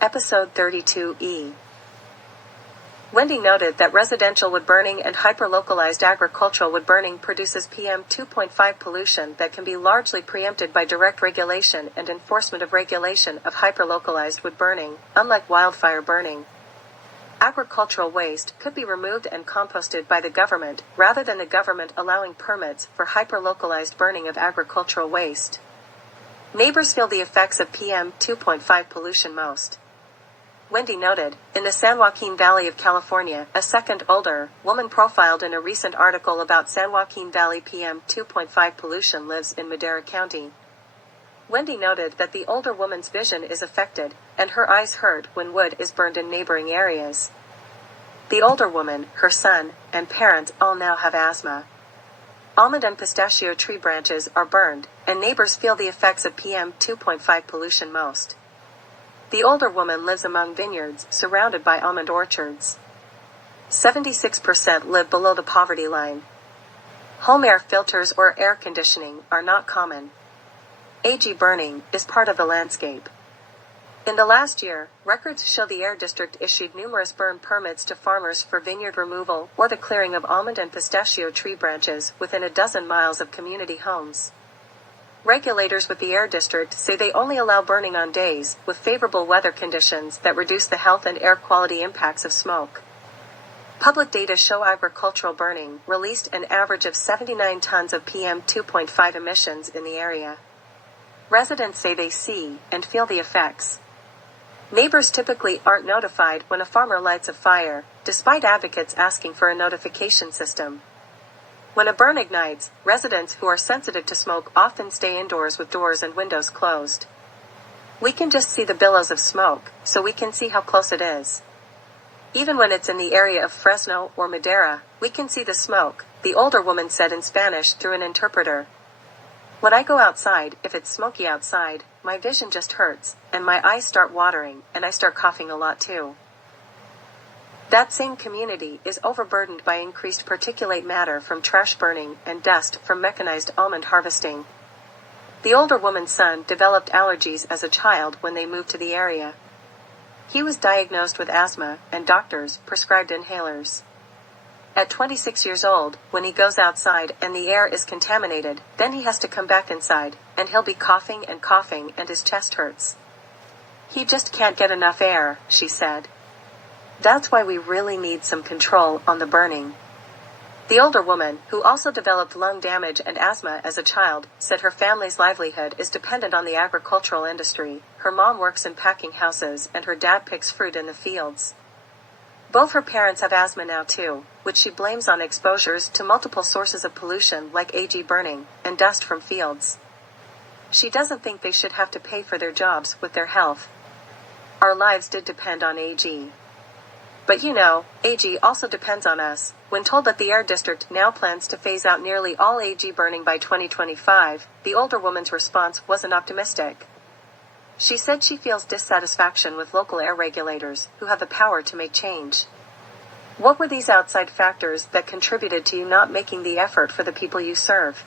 Episode 32E. Wendy noted that residential wood burning and hyper-localized agricultural wood burning produces PM 2.5 pollution that can be largely preempted by direct regulation and enforcement of regulation of hyper-localized wood burning, unlike wildfire burning. Agricultural waste could be removed and composted by the government, rather than the government allowing permits for hyper-localized burning of agricultural waste. Neighbors feel the effects of PM 2.5 pollution most. Wendy noted, in the San Joaquin Valley of California, a second older woman profiled in a recent article about San Joaquin Valley PM 2.5 pollution lives in Madera County. Wendy noted that the older woman's vision is affected, and her eyes hurt when wood is burned in neighboring areas. The older woman, her son, and parents all now have asthma. Almond and pistachio tree branches are burned, and neighbors feel the effects of PM 2.5 pollution most. The older woman lives among vineyards surrounded by almond orchards. 76% live below the poverty line. Home air filters or air conditioning are not common. AG burning is part of the landscape. In the last year, records show the Air District issued numerous burn permits to farmers for vineyard removal or the clearing of almond and pistachio tree branches within a dozen miles of community homes. Regulators with the Air District say they only allow burning on days with favorable weather conditions that reduce the health and air quality impacts of smoke. Public data show agricultural burning released an average of 79 tons of PM 2.5 emissions in the area. Residents say they see and feel the effects. Neighbors typically aren't notified when a farmer lights a fire, despite advocates asking for a notification system. When a burn ignites, residents who are sensitive to smoke often stay indoors with doors and windows closed. We can just see the billows of smoke, so we can see how close it is. Even when it's in the area of Fresno or Madera, we can see the smoke, the older woman said in Spanish through an interpreter. When I go outside, if it's smoky outside, my vision just hurts, and my eyes start watering, and I start coughing a lot too. That same community is overburdened by increased particulate matter from trash burning and dust from mechanized almond harvesting. The older woman's son developed allergies as a child when they moved to the area. He was diagnosed with asthma, and doctors prescribed inhalers. At 26 years old, when he goes outside and the air is contaminated, then he has to come back inside, and he'll be coughing and his chest hurts. He just can't get enough air, she said. That's why we really need some control on the burning. The older woman, who also developed lung damage and asthma as a child, said her family's livelihood is dependent on the agricultural industry. Her mom works in packing houses and her dad picks fruit in the fields. Both her parents have asthma now too, which she blames on exposures to multiple sources of pollution like AG burning and dust from fields. She doesn't think they should have to pay for their jobs with their health. Our lives did depend on AG. But AG also depends on us. When told that the Air District now plans to phase out nearly all AG burning by 2025, the older woman's response wasn't optimistic. She said she feels dissatisfaction with local air regulators, who have the power to make change. What were these outside factors that contributed to you not making the effort for the people you serve?